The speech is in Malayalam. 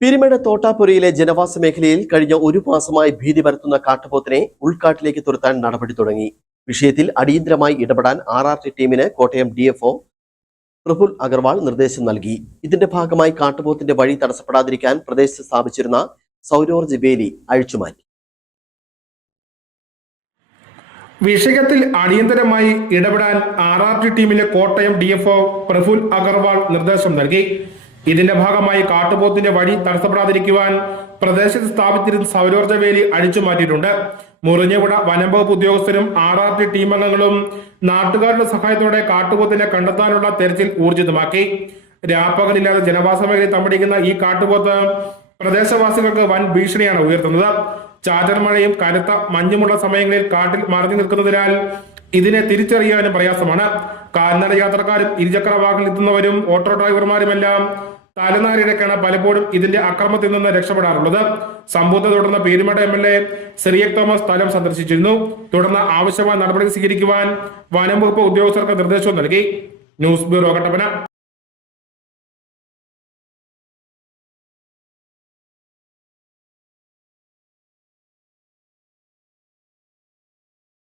പീരുമേട് തോട്ടാപുരയിലെ ജനവാസ മേഖലയിൽ കഴിഞ്ഞ ഒരു മാസമായി ഭീതി പരത്തുന്ന കാട്ടുപോത്തിനെ ഉൾക്കാട്ടിലേക്ക് തുരത്താൻ നടപടി തുടങ്ങി. വിഷയത്തിൽ അടിയന്തരമായി ഇടപെടാൻ RRT ടീമിന് കോട്ടയം DFO പ്രഫുൽ അഗർവാൾ നിർദ്ദേശം നൽകി. ഇതിന്റെ ഭാഗമായി കാട്ടുപോത്തിന്റെ വഴി തടസ്സപ്പെടാതിരിക്കാൻ പ്രദേശത്ത് സ്ഥാപിച്ചിരുന്ന സൗരോർജ്ജ വേലി അഴിച്ചുമാറ്റി. വിഷയത്തിൽ അടിയന്തരമായി ഇടപെടാൻ RRT ടീമിന് കോട്ടയം DFO പ്രഫുൽ അഗർവാൾ നിർദ്ദേശം നൽകി. ഇതിന്റെ ഭാഗമായി കാട്ടുപോത്തിന്റെ വഴി തടസ്സപ്പെടാതിരിക്കുവാൻ പ്രദേശത്ത് സ്ഥാപിച്ചിരുന്ന സൗരോർജ്ജ വേലി അഴിച്ചു മാറ്റിയിട്ടുണ്ട്. മുറിഞ്ഞപുഴ വനംവകുപ്പ് ഉദ്യോഗസ്ഥരും RRT ടീം അംഗങ്ങളും നാട്ടുകാരുടെ സഹായത്തോടെ കാട്ടുപോത്തിനെ കണ്ടെത്താനുള്ള തെരച്ചിൽ ഊർജിതമാക്കി. രാപ്പകലില്ലാതെ ജനവാസ മേഖലയിൽ തമ്പടിക്കുന്ന ഈ കാട്ടുപോത്ത് പ്രദേശവാസികൾക്ക് വൻ ഭീഷണിയാണ് ഉയർത്തുന്നത്. ചാറ്റൽ മഴയും കനത്ത മഞ്ഞുമുള്ള സമയങ്ങളിൽ കാട്ടിൽ മറഞ്ഞു നിൽക്കുന്നതിനാൽ ഇതിനെ തിരിച്ചറിയാനും പ്രയാസമാണ്. കാൽനട യാത്രക്കാരും ഇരുചക്ര വാഹനത്തിൽ എത്തുന്നവരും ഓട്ടോ ഡ്രൈവർമാരുമെല്ലാം തലനാരിഴക്കാണ് പലപ്പോഴും ഇതിന്റെ അക്രമത്തിൽ നിന്ന് രക്ഷപ്പെടാറുള്ളത്. സംഭവത്തെ തുടർന്ന് പീരുമേട് MLA സിറിയക് തോമസ് സ്ഥലം സന്ദർശിച്ചിരുന്നു. തുടർന്ന് ആവശ്യമായ നടപടി സ്വീകരിക്കുവാൻ വനം വകുപ്പ് ഉദ്യോഗസ്ഥർക്ക് നിർദ്ദേശവും നൽകി. News bureau Kattappana.